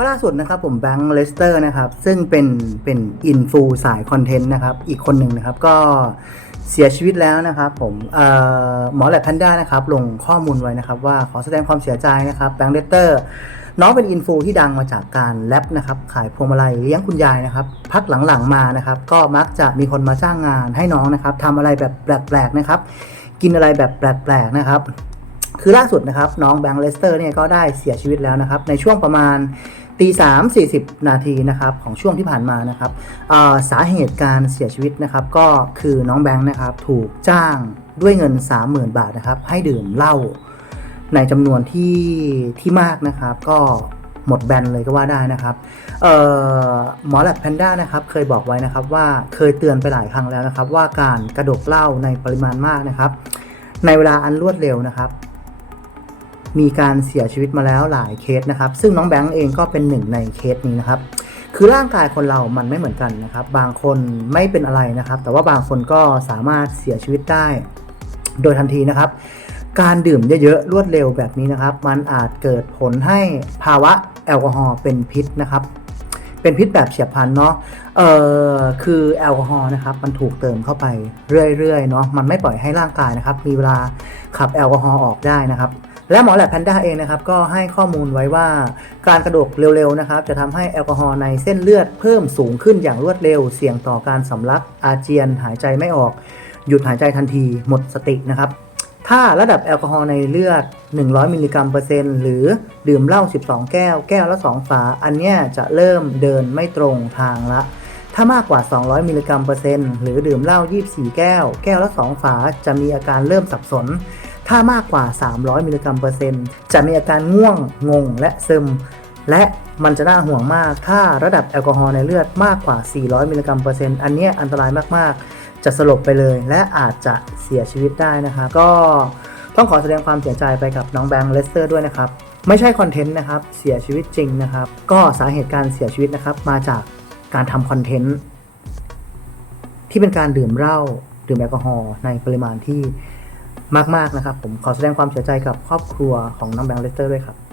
ก็ล่าสุดนะครับผมแบงค์เลสเตอร์นะครับซึ่งเป็นเป็นอินฟูสายคอนเทนต์นะครับอีกคนหนึ่งนะครับก็เสียชีวิตแล้วนะครับผมหมอแลบแพนด้านะครับลงข้อมูลไว้นะครับว่าขอแสดงความเสียใจนะครับแบงค์เลสเตอร์น้องเป็นอินฟูที่ดังมาจากการแรปนะครับขายพวงมาลัยเลี้ยงคุณยายนะครับพักหลังๆมานะครับก็มักจะมีคนมาจ้างงานให้น้องนะครับทำอะไรแบบแปลกๆนะครับกินอะไรแบบแปลกๆนะครับคือล่าสุดนะครับน้องแบงค์เลสเตอร์เนี่ยก็ได้เสียชีวิตแล้วนะครับในช่วงประมาณ ตีสามสี่สิบนาทีนะครับของช่วงที่ผ่านมานะครับสาเหตุการเสียชีวิตนะครับก็คือน้องแบงค์นะครับถูกจ้างด้วยเงิน 30,000 บาทนะครับให้ดื่มเหล้าในจำนวนที่ที่มากนะครับ ก็หมดแบนเลยก็ว่าได้นะครับหมอแลบแพนด้านะครับเคยบอกไว้นะครับว่าเคยเตือนไปหลายครั้งแล้วนะครับ ว่าการกระดกเหล้าในปริมาณมากนะครับ ในเวลาอันรวดเร็วนะครับ มีการเสียชีวิตมาแล้วหลายเคสนะครับ ซึ่งน้องแบงค์เองก็เป็นหนึ่งในเคสนี้นะครับ คือร่างกายคนเรามันไม่เหมือนกันนะครับ บางคนไม่เป็นอะไรนะครับ แต่ว่าบางคนก็สามารถเสียชีวิตได้ โดยทันทีนะครับ การดื่มเยอะๆรวดเร็วแบบนี้นะครับ มันอาจเกิดผลให้ภาวะแอลกอฮอล์เป็นพิษนะครับเป็นพิษแบบเฉียบพลันเนาะ เอ่อ คือแอลกอฮอล์นะครับ มันถูกเติมเข้าไปเรื่อยๆเนาะ มันไม่ปล่อยให้ร่างกายนะครับ มีเวลาขับแอลกอฮอล์ออกได้นะครับ และหมอแลบแพนด้าเองนะครับก็ให้ข้อมูลไว้ว่า การกระดกเร็วๆนะครับจะทำให้แอลกอฮอล์ในเส้นเลือดเพิ่มสูงขึ้นอย่างรวดเร็ว เสี่ยงต่อการสำลักอาเจียนหายใจไม่ออก หยุดหายใจทันทีหมดสตินะครับถ้าระดับแอลกอฮอล์ในเลือด 100 มิลลิกรัมเปอร์เซ็นต์หรือดื่มเหล้า 12 แก้ว แก้วละ 2 ฝา อันเนี้ยจะเริ่มเดินไม่ตรงทางละ ถ้ามากกว่า 200 มิลลิกรัมเปอร์เซ็นต์หรือดื่มเหล้า 24 แก้ว แก้วละ 2 ฝา จะมีอาการเริ่มสับสน ถ้ามากกว่า 300 มิลลิกรัมเปอร์เซ็นต์จะมีอาการง่วง งง และซึม และมันจะน่าห่วงมาก ถ้าระดับแอลกอฮอล์ในเลือดมากกว่า 400 มิลลิกรัมเปอร์เซ็นต์ อันนี้อันตรายมาก ๆ จะสลบไปเลย และอาจจะเสียชีวิตได้นะคะก็ต้องขอแสดงความเสียใจไปกับน้องแบงค์เลสเตอร์ด้วยนะครับ ไม่ใช่คอนเทนต์นะครับ เสียชีวิตจริงนะครับ ก็สาเหตุการเสียชีวิตนะครับ มาจากการทำคอนเทนต์ที่เป็นการดื่มเหล้าดื่มแอลกอฮอล์ในปริมาณที่ มากๆนะครับ ผมขอแสดงความเสียใจกับครอบครัวของน้องแบงค์เลสเตอร์ด้วยครับ